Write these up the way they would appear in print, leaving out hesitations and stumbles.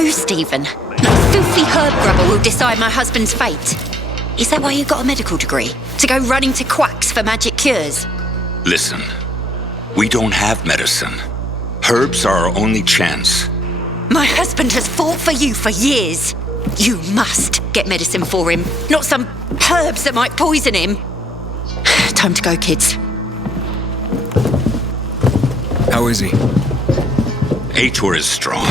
No, Stephen. No filthy herb grubber will decide my husband's fate. Is that why you got a medical degree? To go running to quacks for magic cures? Listen, we don't have medicine. Herbs are our only chance. My husband has fought for you for years. You must get medicine for him, not some herbs that might poison him. Time to go, kids. How is he? Aitor is strong,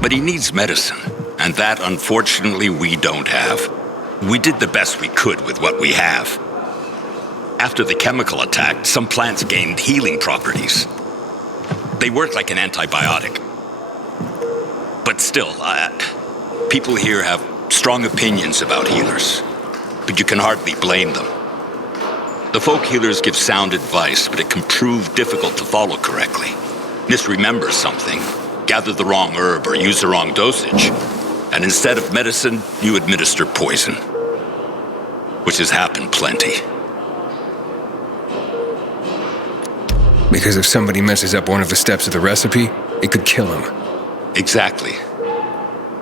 but he needs medicine, and that, unfortunately, we don't have. We did the best we could with what we have. After the chemical attack, some plants gained healing properties. They work like an antibiotic. But still, people here have strong opinions about healers, but you can hardly blame them. The folk healers give sound advice, but it can prove difficult to follow correctly. Misremember something, gather the wrong herb, or use the wrong dosage, and instead of medicine, you administer poison. Which has happened plenty. Because if somebody messes up one of the steps of the recipe, it could kill him. Exactly.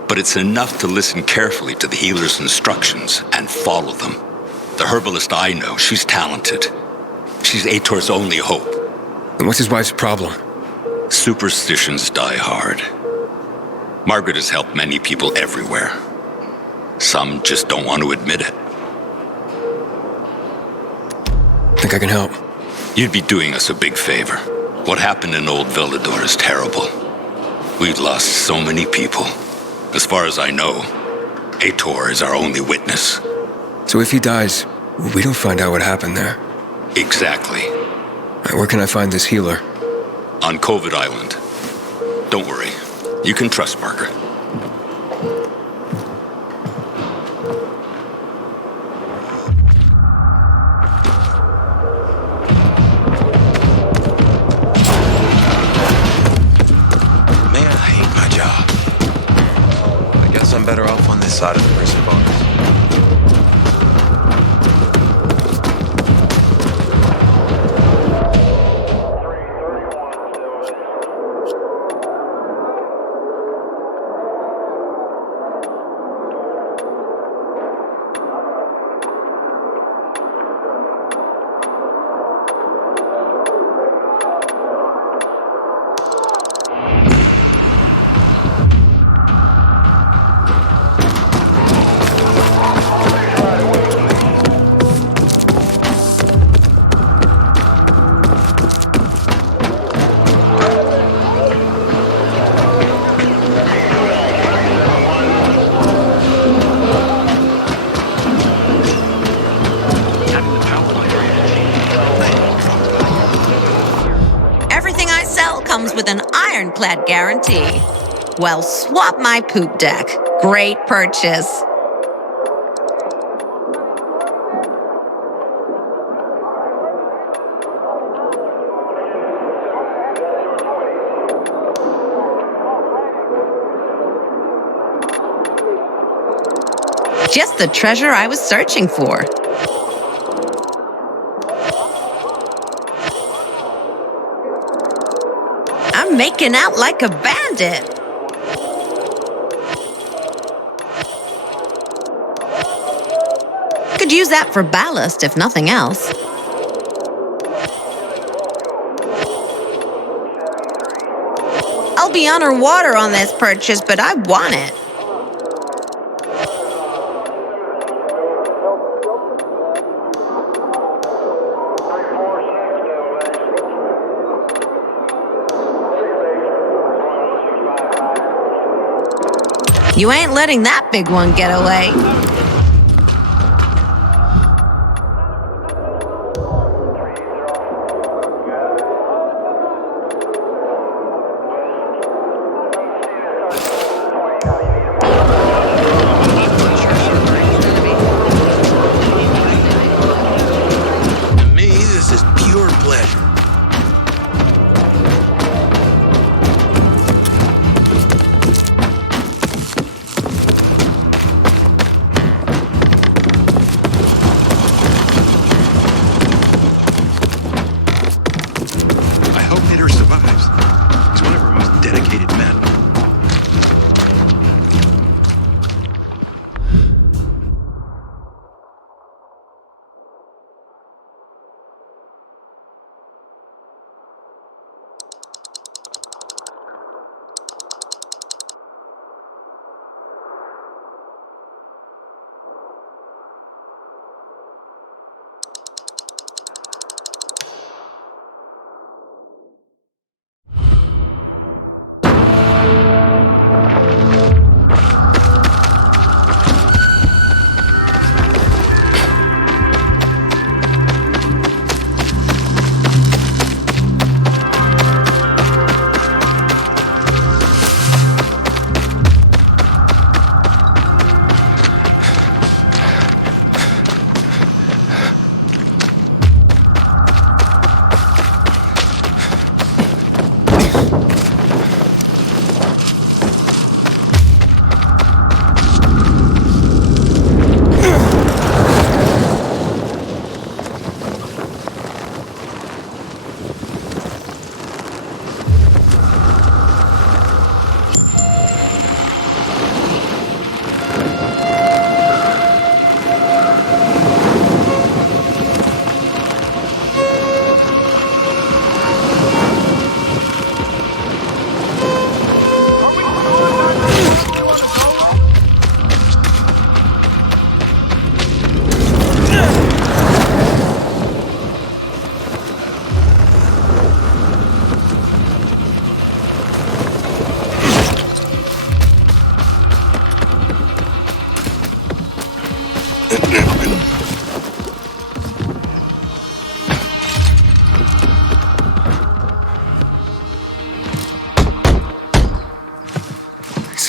But it's enough to listen carefully to the healer's instructions and follow them. The herbalist I know, she's talented. She's Aitor's only hope. And what's his wife's problem? Superstitions die hard. Margaret has helped many people everywhere. Some just don't want to admit it. Think I can help? You'd be doing us a big favor. What happened in Old Villador is terrible. We've lost so many people. As far as I know, Aitor is our only witness. So if he dies, we don't find out what happened there. Exactly. Where can I find this healer? On COVID Island. Don't worry. You can trust Margaret. Man, I hate my job. I guess I'm better off on this side of the prison bars. Comes with an ironclad guarantee. Well, swap my poop deck. Great purchase. Just the treasure I was searching for. I'm making out like a bandit. Could use that for ballast, if nothing else. I'll be underwater on this purchase, but I want it. You ain't letting that big one get away. To me, this is pure pleasure. I hope Hitter survives. He's one of our most dedicated men.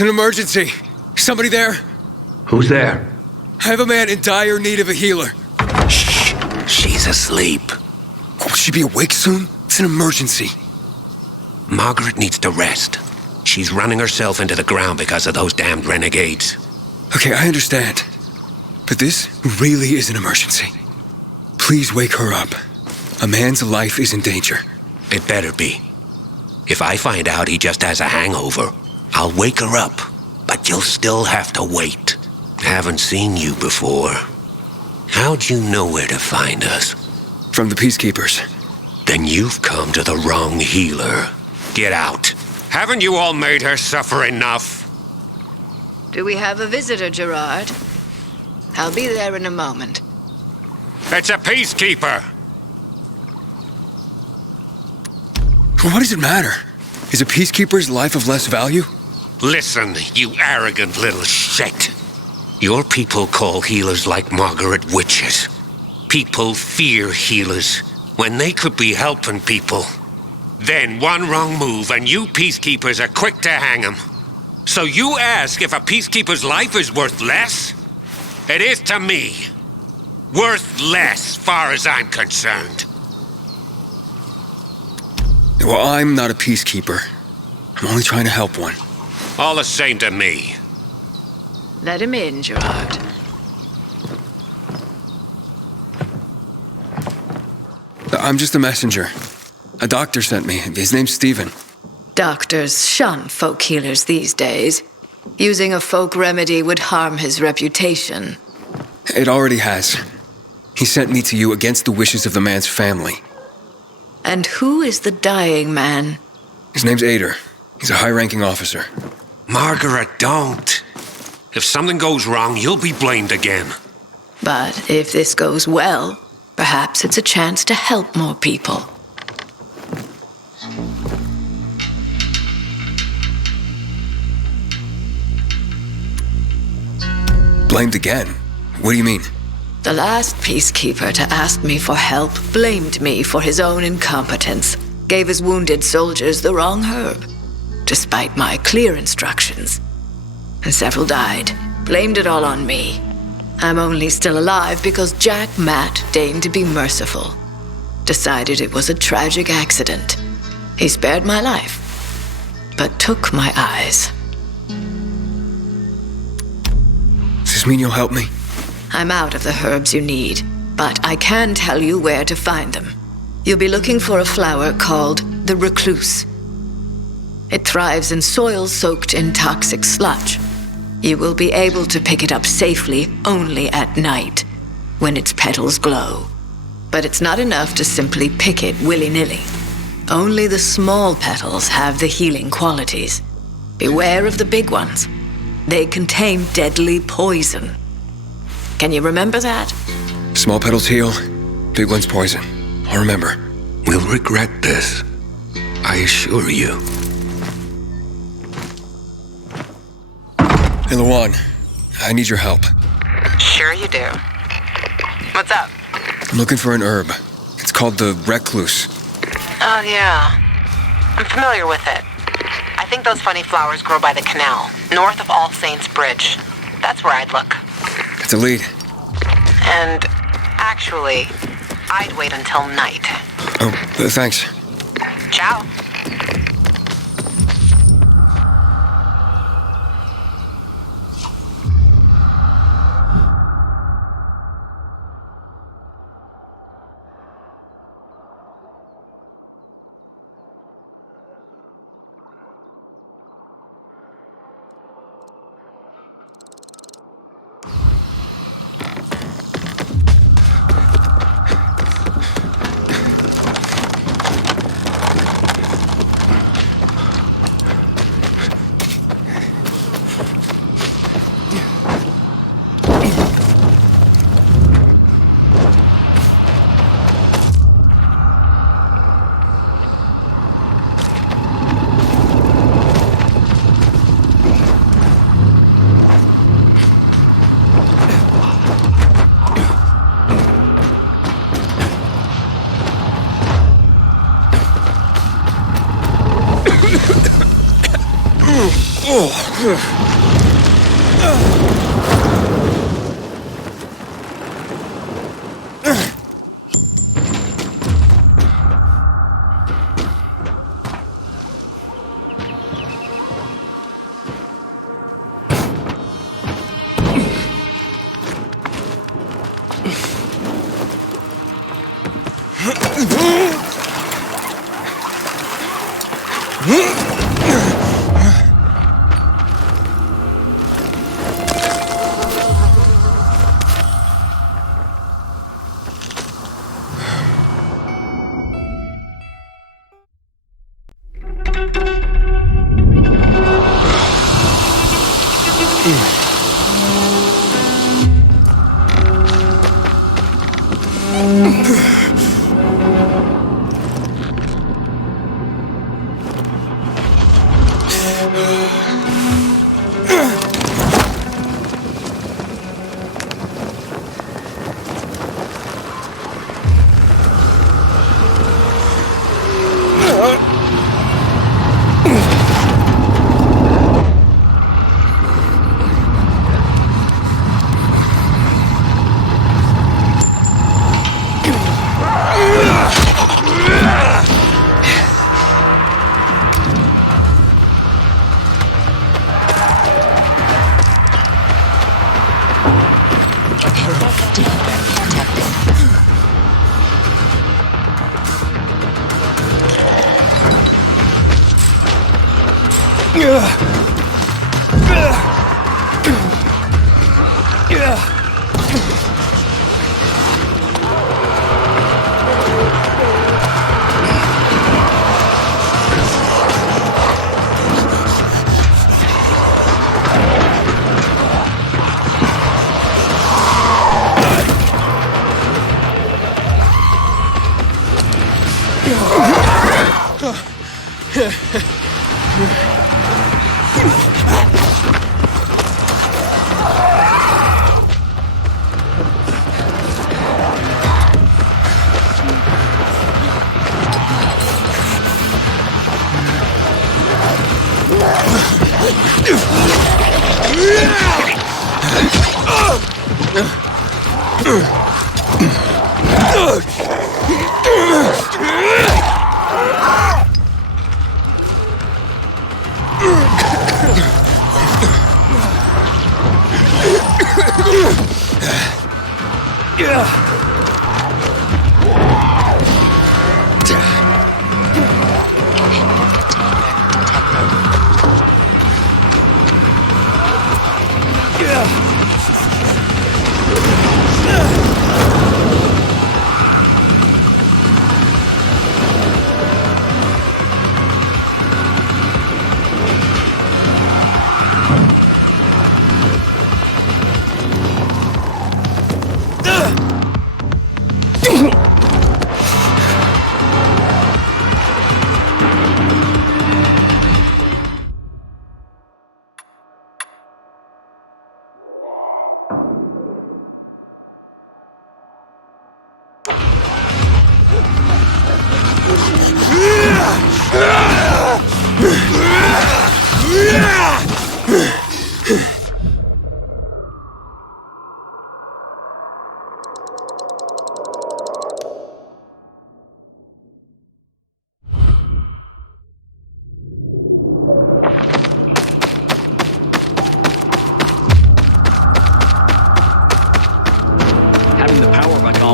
It's an emergency. Somebody there? Who's there? I have a man in dire need of a healer. Shh. She's asleep. Will she be awake soon? It's an emergency. Margaret needs to rest. She's running herself into the ground because of those damned renegades. Okay, I understand. But this really is an emergency. Please wake her up. A man's life is in danger. It better be. If I find out he just has a hangover, I'll wake her up. But you'll still have to wait. Haven't seen you before. How'd you know where to find us? From the Peacekeepers. Then you've come to the wrong healer. Get out. Haven't you all made her suffer enough? Do we have a visitor, Gerard? I'll be there in a moment. It's a peacekeeper. What does it matter? Is a Peacekeeper's life of less value? Listen, you arrogant little shit. Your people call healers like Margaret witches. People fear healers when they could be helping people. Then one wrong move and you Peacekeepers are quick to hang them. So you ask if a Peacekeeper's life is worth less? It is to me. Worth less, far as I'm concerned. Well, I'm not a Peacekeeper. I'm only trying to help one. All the same to me. Let him in, Gerard. I'm just a messenger. A doctor sent me. His name's Stephen. Doctors shun folk healers these days. Using a folk remedy would harm his reputation. It already has. He sent me to you against the wishes of the man's family. And who is the dying man? His name's Aidan. He's a high-ranking officer. Margaret, don't. If something goes wrong, you'll be blamed again. But if this goes well, perhaps it's a chance to help more people. Blamed again? What do you mean? The last peacekeeper to ask me for help blamed me for his own incompetence, gave his wounded soldiers the wrong herb, despite my clear instructions. And several died, blamed it all on me. I'm only still alive because Jack Matt deigned to be merciful. Decided it was a tragic accident. He spared my life, but took my eyes. Does this mean you'll help me? I'm out of the herbs you need, but I can tell you where to find them. You'll be looking for a flower called the recluse. It thrives in soil soaked in toxic sludge. You will be able to pick it up safely only at night, when its petals glow. But it's not enough to simply pick it willy-nilly. Only the small petals have the healing qualities. Beware of the big ones. They contain deadly poison. Can you remember that? Small petals heal, big ones poison. I'll remember. We'll regret this. I assure you. Hey, Lawan, I need your help. Sure you do. What's up? I'm looking for an herb. It's called the recluse. Oh, yeah. I'm familiar with it. I think those funny flowers grow by the canal, north of All Saints Bridge. That's where I'd look. It's a lead. And actually, I'd wait until night. Oh, thanks. Ciao.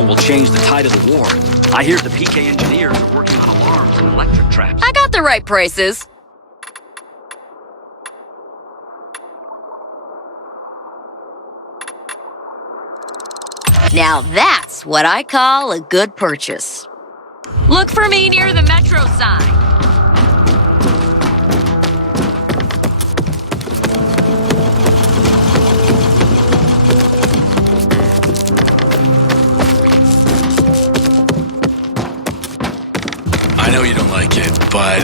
Will change the tide of the war. I hear the PK engineers are working on alarms and electric traps. I got the right prices. Now that's what I call a good purchase. Look for me near the metro sign. I know you don't like it, but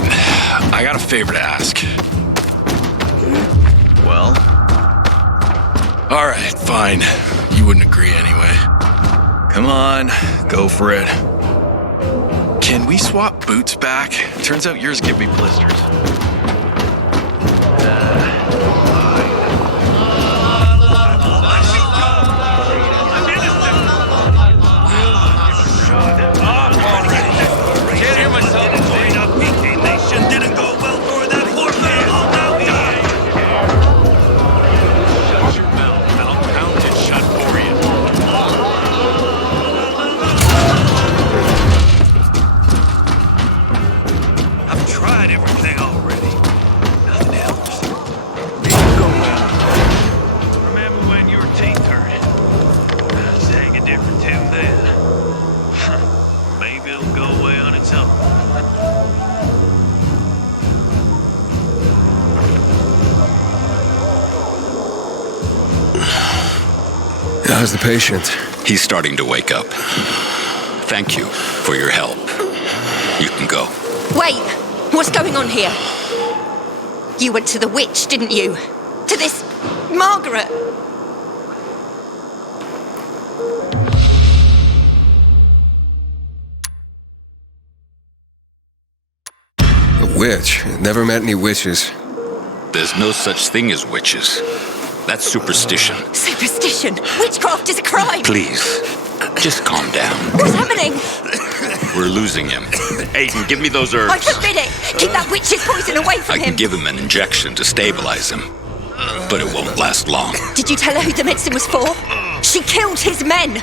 I got a favor to ask. Well? Alright, fine. You wouldn't agree anyway. Come on, go for it. Can we swap boots back? Turns out yours give me blisters. What's up? How's the patient? He's starting to wake up. Thank you for your help. You can go. Wait! What's going on here? You went to the witch, didn't you? To this Margaret! A witch? Never met any witches. There's no such thing as witches. That's superstition. Superstition! Witchcraft is a crime! Please, just calm down. What's happening? We're losing him. Aiden, give me those herbs. I forbid it! Keep that witch's poison away from I him! can give him an injection to stabilize him, but it won't last long. Did you tell her who the medicine was for? She killed his men!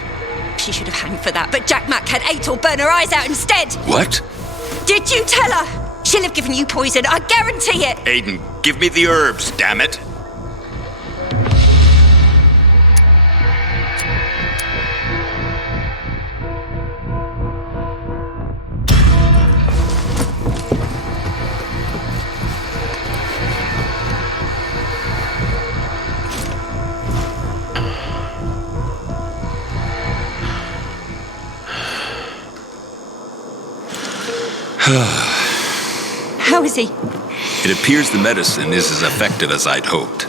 She should have hanged for that, but Jack Mack had Aitor burn her eyes out instead! What? Did you tell her? She'll have given you poison, I guarantee it! Aiden, give me the herbs, damn it! How is he? It appears the medicine is as effective as I'd hoped.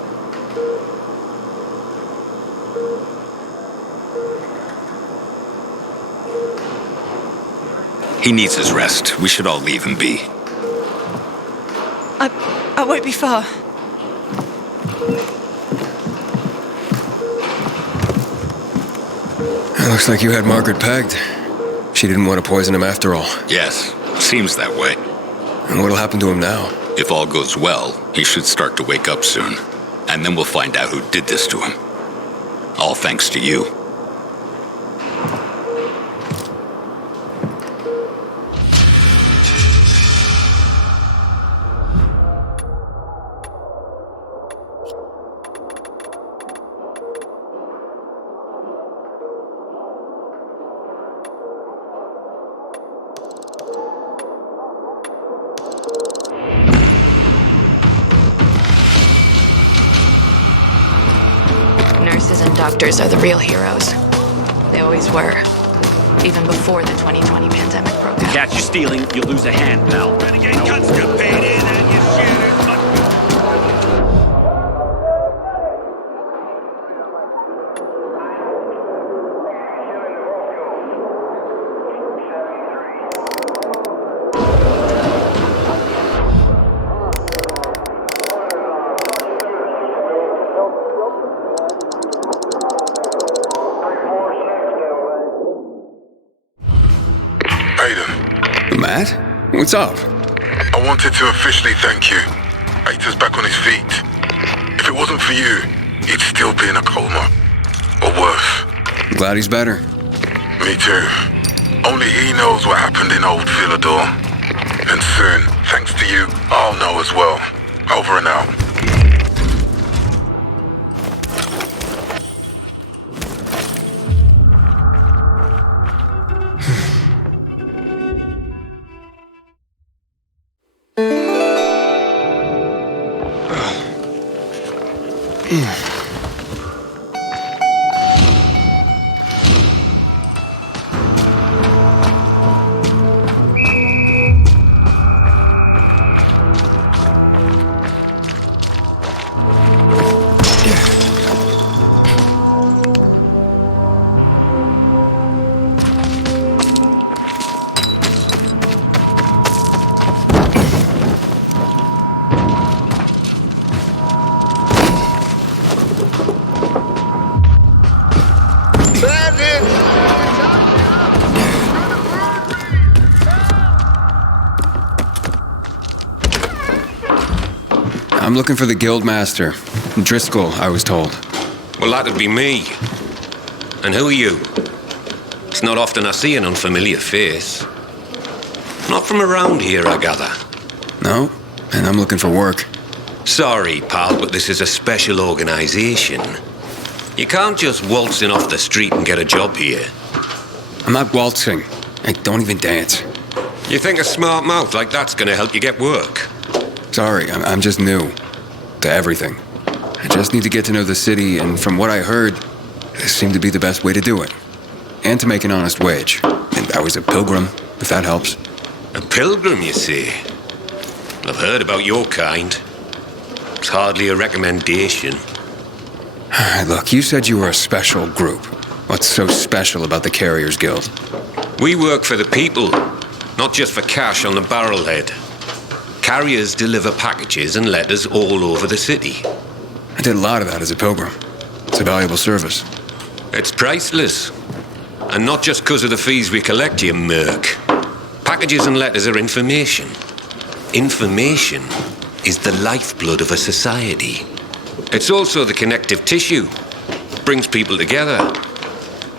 He needs his rest. We should all leave him be. I won't be far. It looks like you had Margaret pegged. She didn't want to poison him after all. Yes, seems that way. And what'll happen to him now? If all goes well, he should start to wake up soon. And then we'll find out who did this to him. All thanks to you. Nurses and doctors are the real heroes. They always were. Even before the 2020 pandemic broke out. Catch you stealing, you lose a hand, pal. Renegade constipated and you shoot it. Aidan. Matt? What's up? I wanted to officially thank you. Aitor's back on his feet. If it wasn't for you, he'd still be in a coma. Or worse. I'm glad he's better. Me too. Only he knows what happened in old Villador. And soon, thanks to you, I'll know as well. Over and out. I'm looking for the Guildmaster. Driscoll, I was told. Well, that'd be me. And who are you? It's not often I see an unfamiliar face. Not from around here, I gather. No, and I'm looking for work. Sorry, pal, but this is a special organization. You can't just waltz in off the street and get a job here. I'm not waltzing. I don't even dance. You think a smart mouth like that's gonna help you get work? Sorry, I'm just new to everything. I just need to get to know the city, and from what I heard, this seemed to be the best way to do it. And to make an honest wage. And I was a pilgrim, if that helps. A pilgrim, you say? I've heard about your kind. It's hardly a recommendation. Look, you said you were a special group. What's so special about the Carriers Guild? We work for the people, not just for cash on the barrelhead. Carriers deliver packages and letters all over the city. I did a lot of that as a pilgrim. It's a valuable service. It's priceless. And not just because of the fees we collect, you merc. Packages and letters are information. Information is the lifeblood of a society. It's also the connective tissue. It brings people together.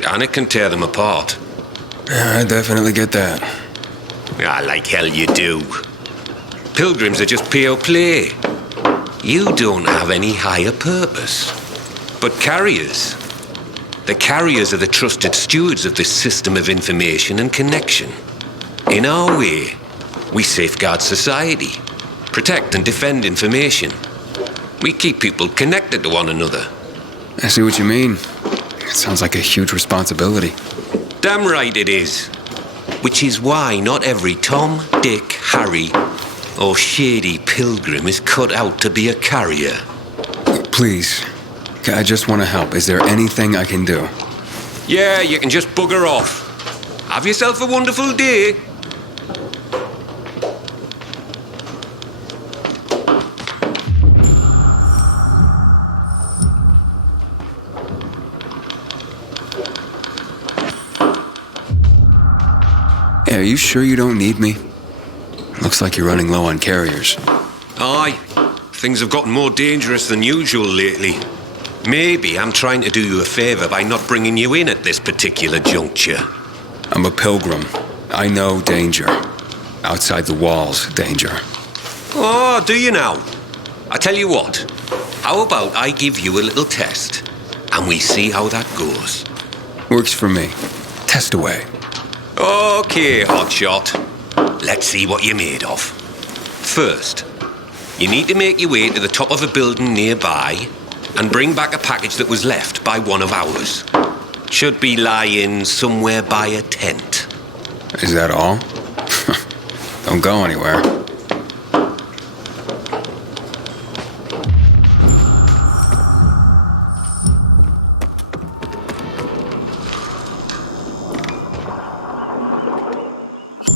And it can tear them apart. I definitely get that. Like hell you do. Pilgrims are just pure play. You don't have any higher purpose. But carriers, the carriers are the trusted stewards of this system of information and connection. In our way, we safeguard society, protect and defend information. We keep people connected to one another. I see what you mean. It sounds like a huge responsibility. Damn right it is. Which is why not every Tom, Dick, Harry, or shady pilgrim is cut out to be a carrier. Please, I just want to help. Is there anything I can do? Yeah, you can just bugger off. Have yourself a wonderful day. Hey, are you sure you don't need me? Looks like you're running low on carriers. Aye. Things have gotten more dangerous than usual lately. Maybe I'm trying to do you a favor by not bringing you in at this particular juncture. I'm a pilgrim. I know danger. Outside the walls, danger. Oh, do you now? I tell you what. How about I give you a little test, and we see how that goes? Works for me. Test away. Okay, hotshot. Let's see what you're made of. First, you need to make your way to the top of a building nearby and bring back a package that was left by one of ours. Should be lying somewhere by a tent. Is that all? Don't go anywhere.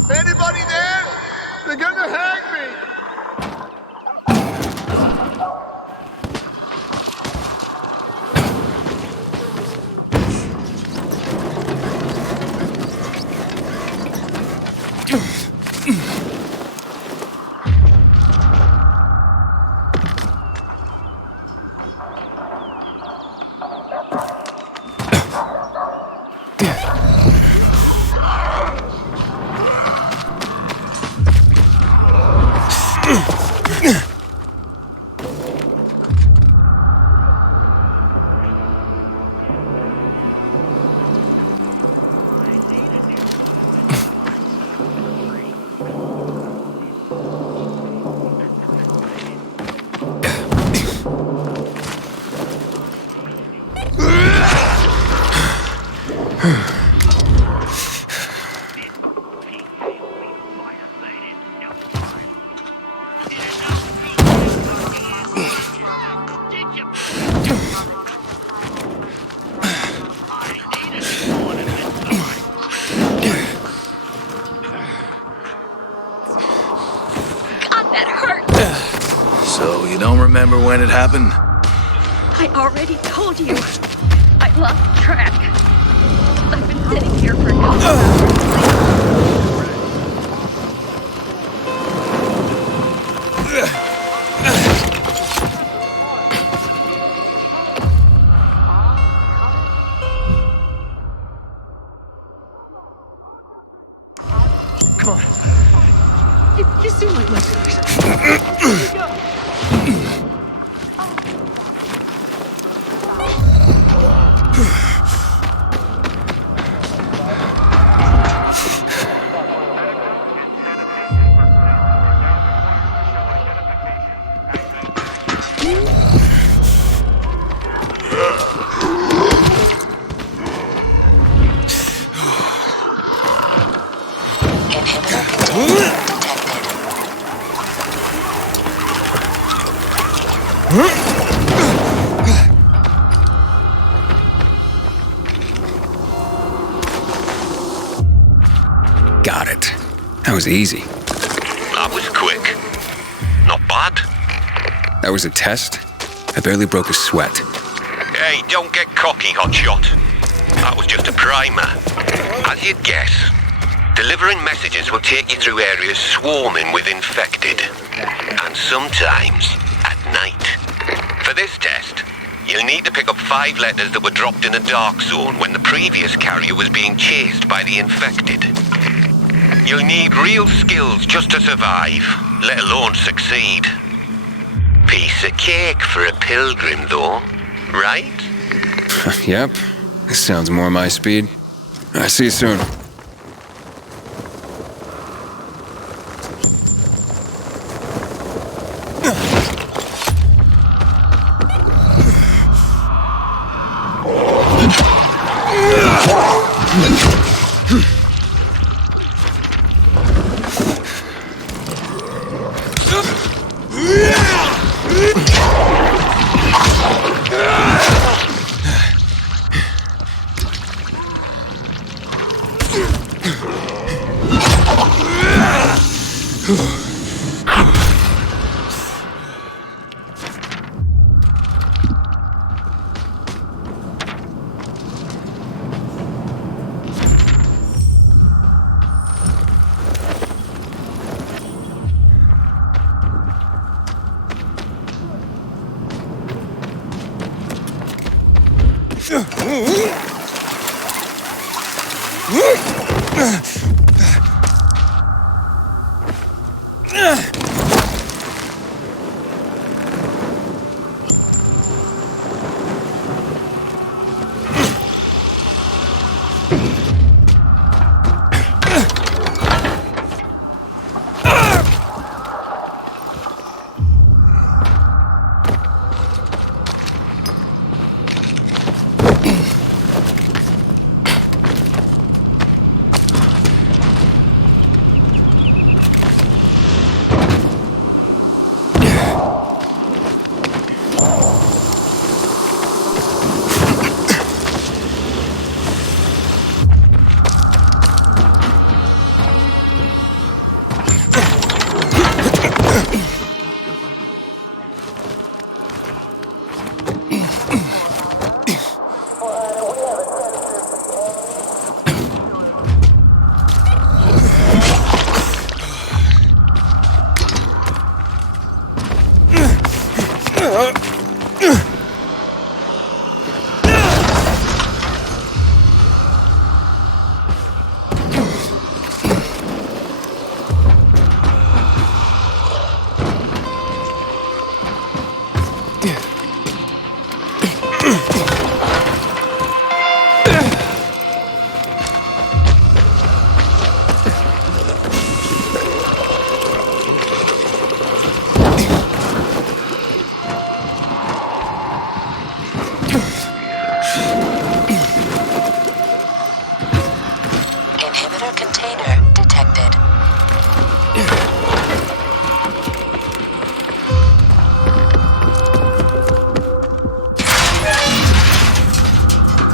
Anybody there? They're gonna hang me! Remember when it happened? I already told you. I lost track. I've been sitting here for a couple hours. Come on. You seem like my person. Got it. That was easy. That was quick. Not bad. That was a test? I barely broke a sweat. Hey, don't get cocky, hotshot. That was just a primer. As you'd guess, delivering messages will take you through areas swarming with infected. And sometimes at night. For this test, you'll need to pick up 5 letters that were dropped in a dark zone when the previous carrier was being chased by the infected. You'll need real skills just to survive, let alone succeed. Piece of cake for a pilgrim, though, right? Yep. This sounds more my speed. I'll see you soon.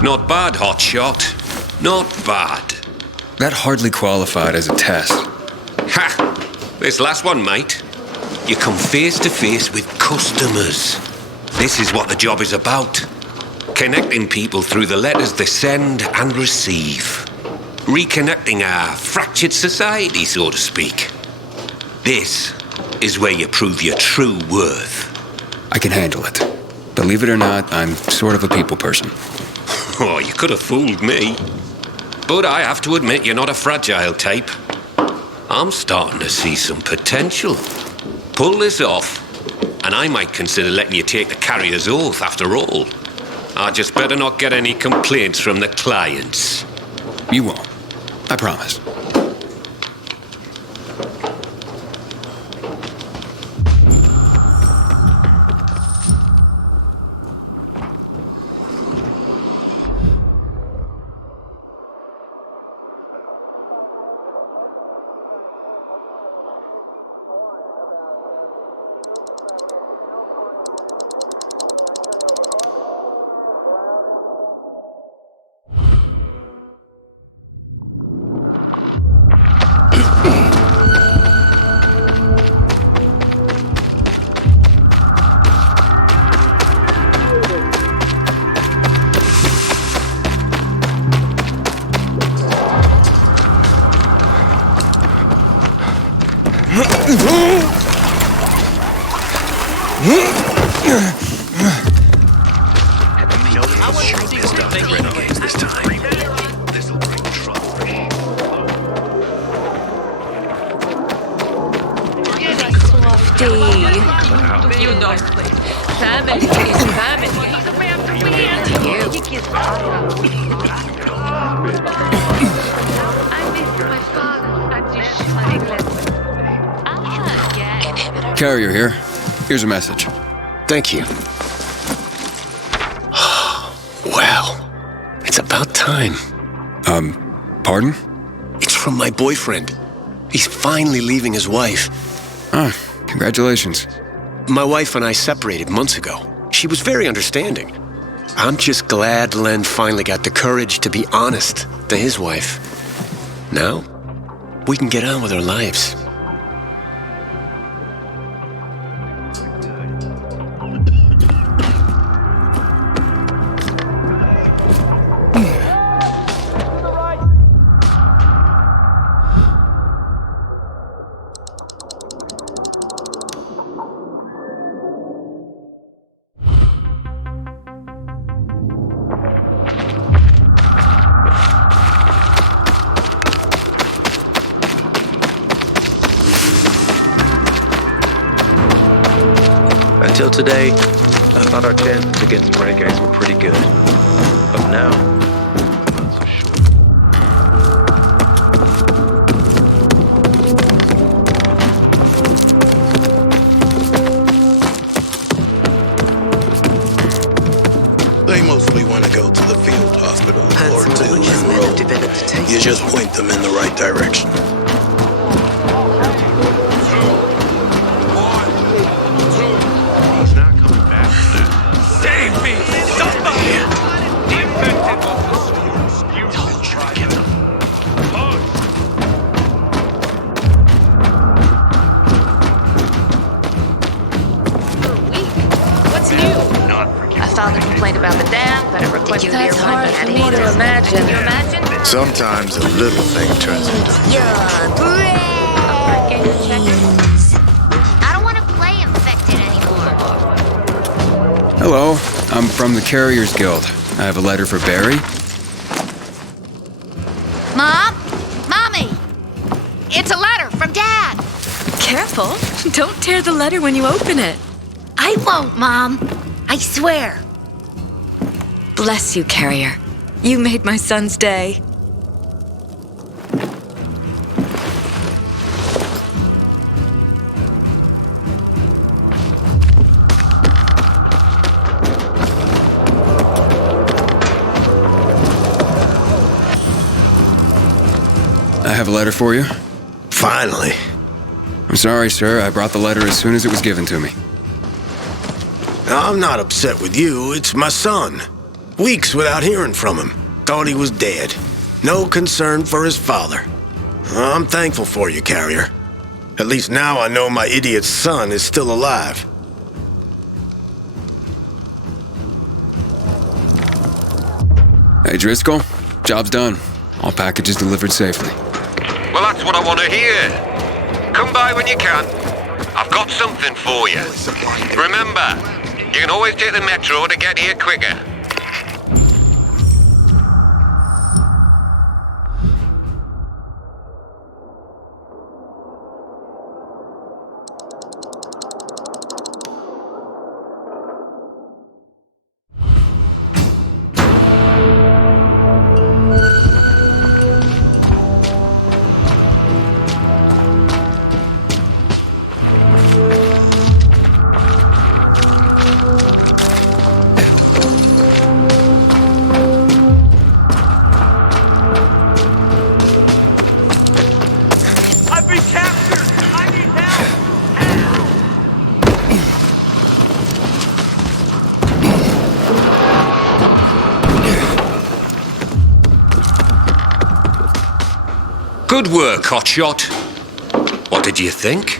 Not bad, hotshot. Not bad. That hardly qualified as a test. Ha! This last one, mate. You come face to face with customers. This is what the job is about. Connecting people through the letters they send and receive. Reconnecting our fractured society, so to speak. This is where you prove your true worth. I can handle it. Believe it or not, I'm sort of a people person. Oh, you could have fooled me. But I have to admit you're not a fragile type. I'm starting to see some potential. Pull this off, and I might consider letting you take the carrier's oath after all. I just better not get any complaints from the clients. You won't. I promise. You know, family is family. He's a man to be. I miss my father. Carrier here. Here's a message. Thank you. Well, it's about time. Pardon? It's from my boyfriend. He's finally leaving his wife. Ah, congratulations. My wife and I separated months ago. She was very understanding. I'm just glad Len finally got the courage to be honest to his wife. Now, we can get on with our lives. Until today, I thought our chances against renegades were pretty good. But now, not so sure. They mostly want to go to the field hospital or to enroll. You just point them in the right direction. Father complained about the dam, but it requested beer wine. That's hard for me to imagine. Can you imagine? Sometimes a little thing turns into... Your brains! I don't want to play infected anymore. Hello, I'm from the Carriers Guild. I have a letter for Barry. Mom? Mommy! It's a letter from Dad! Careful. Don't tear the letter when you open it. I won't, Mom. I swear. Bless you, Carrier. You made my son's day. I have a letter for you. Finally. I'm sorry, sir. I brought the letter as soon as it was given to me. I'm not upset with you. It's my son. Weeks without hearing from him. Thought he was dead. No concern for his father. I'm thankful for you, Carrier. At least now I know my idiot son is still alive. Hey, Driscoll. Job's done. All packages delivered safely. Well, that's what I want to hear. Come by when you can. I've got something for you. Remember, you can always take the metro to get here quicker. Good work, hotshot. What did you think?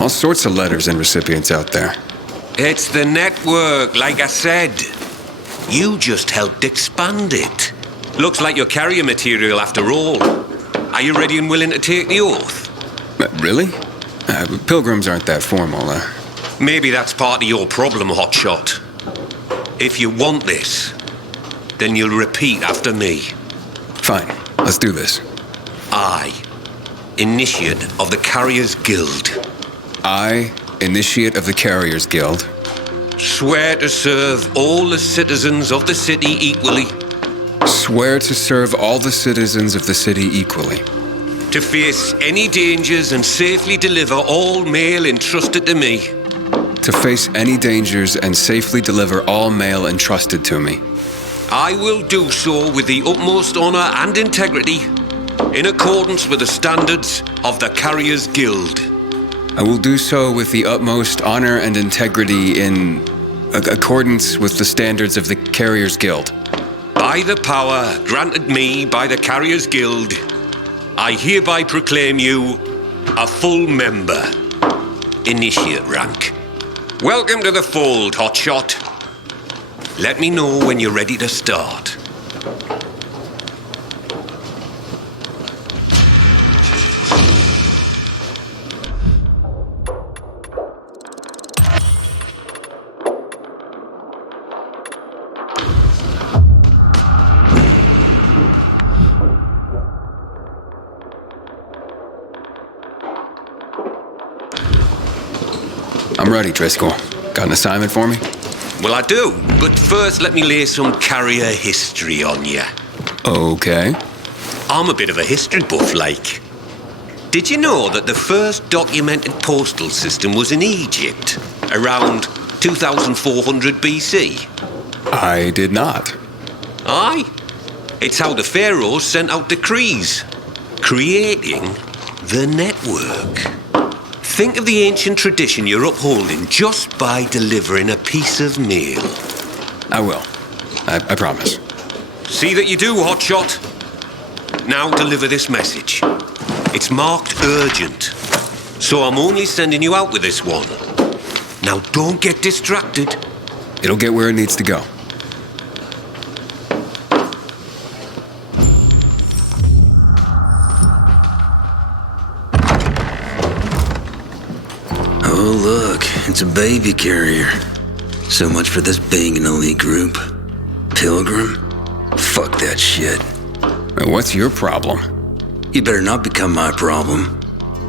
All sorts of letters and recipients out there. It's the network, like I said. You just helped expand it. Looks like you're carrier material after all. Are you ready and willing to take the oath? Really? Pilgrims aren't that formal. Maybe that's part of your problem, Hotshot. If you want this, then you'll repeat after me. Fine, let's do this. I, Initiate of the Carriers Guild. I, Initiate of the Carriers Guild. Swear to serve all the citizens of the city equally. Swear to serve all the citizens of the city equally. To face any dangers and safely deliver all mail entrusted to me. To face any dangers and safely deliver all mail entrusted to me. I will do so with the utmost honor and integrity, in accordance with the standards of the Carriers Guild. I will do so with the utmost honor and integrity in accordance with the standards of the Carriers Guild. By the power granted me by the Carriers Guild, I hereby proclaim you a full member. Initiate rank. Welcome to the fold, Hotshot. Let me know when you're ready to start. I'm ready, Driscoll. Got an assignment for me? Well, I do, but first let me lay some carrier history on you. Okay. I'm a bit of a history buff, like. Did you know that the first documented postal system was in Egypt, around 2400 BC? I did not. Aye. It's how the pharaohs sent out decrees, creating the network. Think of the ancient tradition you're upholding just by delivering a piece of mail. I will. I promise. See that you do, Hotshot. Now deliver this message. It's marked urgent, so I'm only sending you out with this one. Now don't get distracted. It'll get where it needs to go. Oh, look, it's a baby carrier. So much for this being an elite group. Pilgrim? Fuck that shit. What's your problem? You better not become my problem.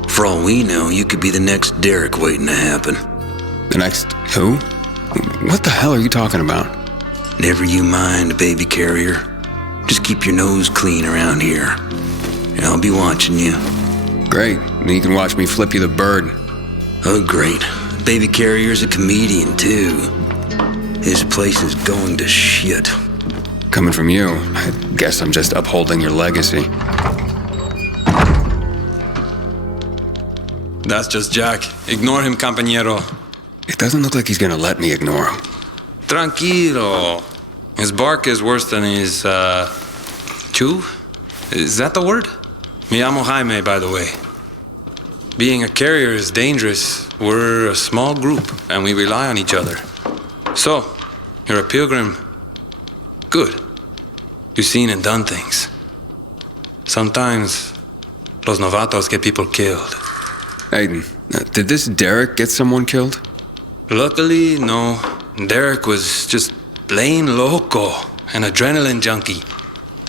For all we know, you could be the next Derek waiting to happen. The next who? What the hell are you talking about? Never you mind, baby carrier. Just keep your nose clean around here. And I'll be watching you. Great. Then you can watch me flip you the bird. Oh, great. Baby carrier's a comedian, too. His place is going to shit. Coming from you, I guess I'm just upholding your legacy. That's just Jack. Ignore him, compañero. It doesn't look like he's gonna let me ignore him. Tranquilo. His bark is worse than his, chew? Is that the word? Me llamo Jaime, by the way. Being a carrier is dangerous. We're a small group, and we rely on each other. So, you're a pilgrim. Good. You've seen and done things. Sometimes, los novatos get people killed. Aiden, did this Derek get someone killed? Luckily, no. Derek was just plain loco, an adrenaline junkie.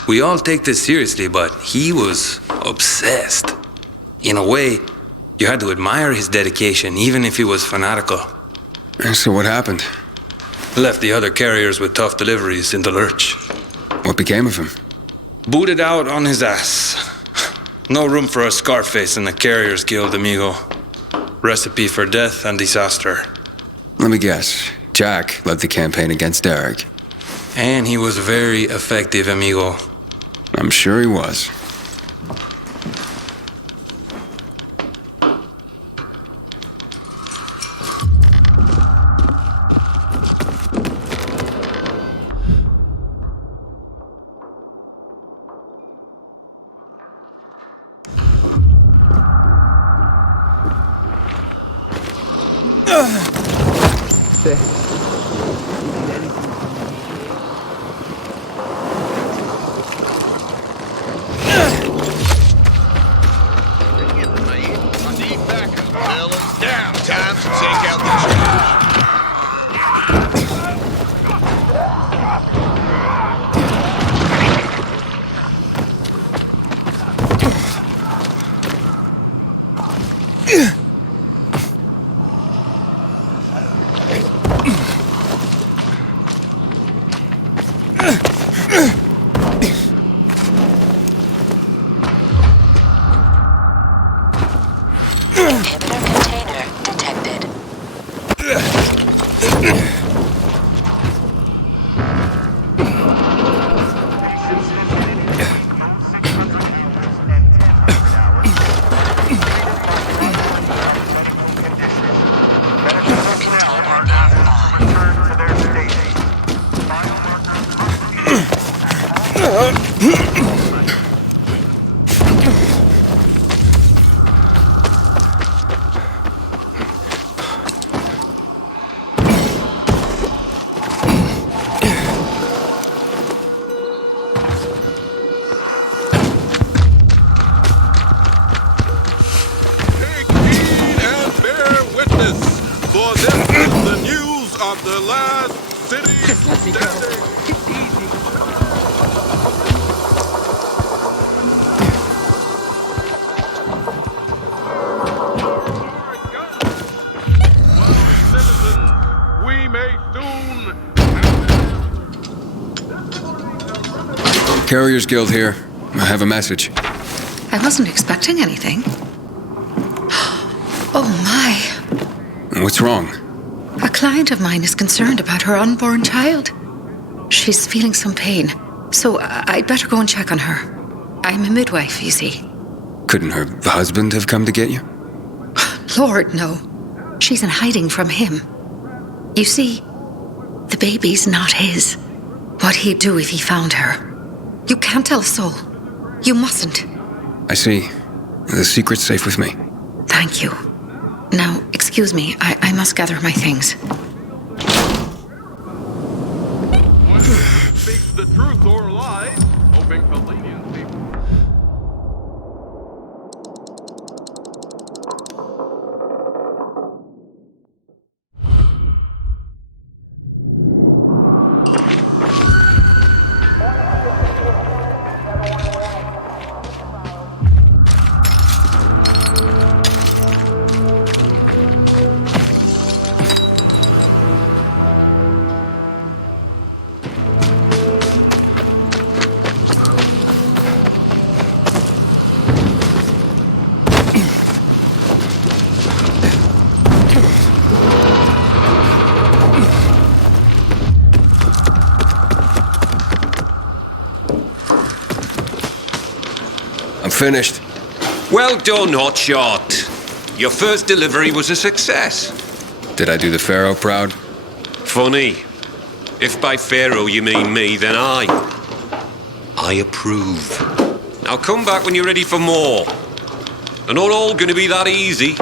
We all take this seriously, but he was obsessed. In a way, you had to admire his dedication, even if he was fanatical. So what happened? Left the other carriers with tough deliveries in the lurch. What became of him? Booted out on his ass. No room for a Scarface in the Carriers Guild, amigo. Recipe for death and disaster. Let me guess. Jack led the campaign against Derek. And he was very effective, amigo. I'm sure he was. I need backup. Well, it's down. Time to take out the trash. The last city Just let me go. It's easy. citizens, we may soon. Carriers Guild here. I have a message. I wasn't expecting anything. Oh my. What's wrong? A client of mine is concerned about her unborn child. She's feeling some pain, so I'd better go and check on her. I'm a midwife, you see. Couldn't her husband have come to get you? Lord, no. She's in hiding from him. You see, the baby's not his. What'd he do if he found her? You can't tell a soul. You mustn't. I see. The secret's safe with me. Thank you. Now, excuse me, I must gather my things. One speaks the truth or lies, hoping to lenient people. Finished. Well done, Hotshot. Your first delivery was a success. Did I do the Pharaoh proud? Funny. If by Pharaoh you mean me, then I approve. Now come back when you're ready for more. They're not all gonna be that easy.